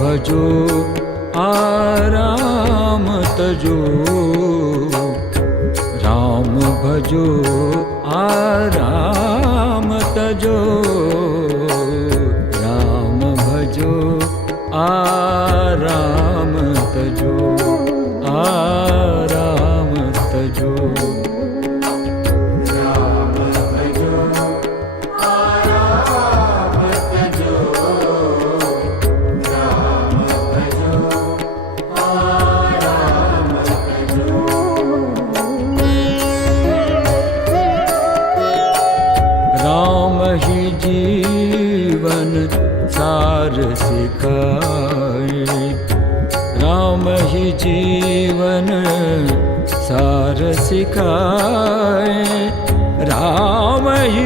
भजो आराम तजो, राम भजो आराम तजो, राम भजो आराम तजो, आराम तजो। राम ही जीवन सार सिखाए, राम ही जीवन सार सिखाए, राम ही